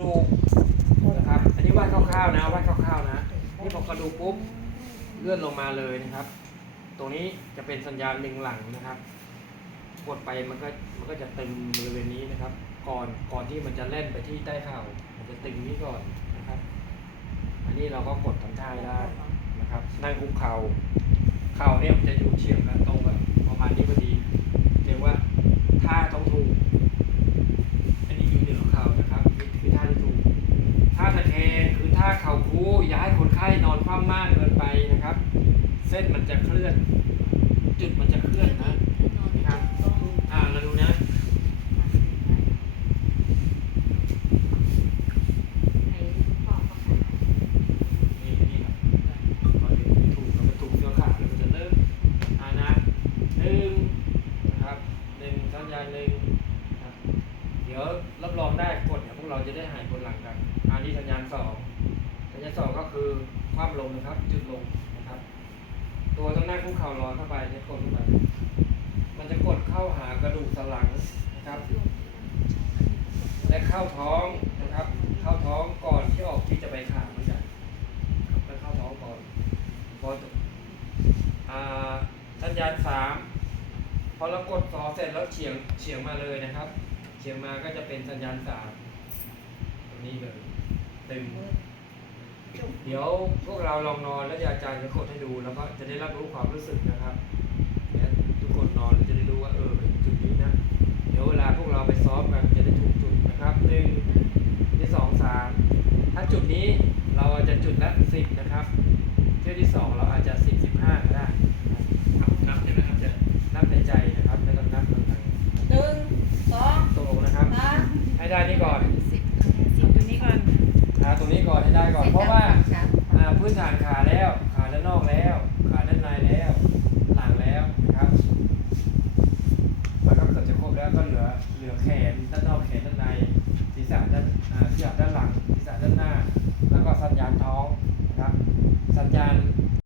ดูนะครับ อันนี้วาดคร่าวๆนะวาดคร่าวๆนะนี่พอกระดูปุ๊บเลื่อนลงมาเลยนะครับ ตรงนี้จะเป็นสัญญาณหนึ่งหลังนะครับ กดไปมันก็มันก็จะตึงบริเวณนี้นะครับ ก่อนก่อนที่มันจะเล่นไปที่ใต้เข่ามันจะตึงนี้ก่อนนะครับ อันนี้เราก็กดทำท่าได้นะครับ นั่งคุกเข่าเข่าเนี่ยมันจะอยู่เฉียงกันตรงกับประมาณนี้พอดีเรียกว่าท่าต้องถูก อันนี้อยู่เหนือเข่านะครับนี่คือท่าที่ถูก ท่าตะแคงคือท่าเข่าคู้อย่าให้คนไข้นอนคว่ำมากเกินไปนะครับ เส้นมันจะเคลื่อน จุดมันจะเคลื่อนนะนะครับอ่าเราดูนะนี่นี่ครับพอถึงถูกแล้วก็ถูกเสื้อขาแล้วมันจะเริ่มอ่านะหนึ่งนะครับหนึ่งสัญญาณหนึ่งเดี๋ยวรับรองได้กดเนี่ยพวกเราจะได้หายปวดหลังกัน อันนี้สัญญาณสอง สัญญาณสองก็คือคว่ำลงนะครับ จุดลงนะครับ ตัวต้องนั่งคุกเข่ารอเข้าไปเนี่ยกดเข้าไป มันจะกดเข้าหากระดูกสันหลังนะครับ และเข้าท้องนะครับ เข้าท้องก่อนที่ออกที่จะไปขาเหมือนกันครับไปเข้าท้องก่อนพออ่าสัญญาณสามพอเรากดสอเสร็จแล้วเฉียงเฉียงมาเลยนะครับ เฉียงมาก็จะเป็นสัญญาณสามตรงนี้เลยเตึง เดี๋ยวพวกเราลองนอนแล้วเดี๋ยวอาจารย์จะกดให้ดูแล้วก็จะได้รับรู้ความรู้สึกนะครับเดี๋ยวทุกคนนอนแล้วจะได้รู้ว่าเออจุดนี้นะ เดี๋ยวเวลาพวกเราไปซ้อมกันจะได้ถูกจุดนะครับหนึ่งที่สองสามถ้าจุดนี้เราอาจจะจุดละสิบนะครับเที่ยวที่สองเราอาจจะสิบสิบห้าก็ได้นะครับนับใช่ไหมครับจะนับในใจนะครับไม่ต้องนับตรงไหนหนึ่งสองตกลงนะครับสามให้ได้นี่ก่อน รงนี้ก่อนให้ได้ก่อน เพราะว่าอ่าพื้นฐานขาแล้ว ขาด้านนอกแล้ว ขาด้านในแล้ว หลังแล้วนะครับมันก็เกือบจะครบแล้วก็เหลือเหลือแขนด้านนอกแขนด้านในศีรษะด้านอ่าศีรษะด้านหลังศีรษะด้านหน้า แล้วก็สัญญาณท้องนะครับ สัญญาณ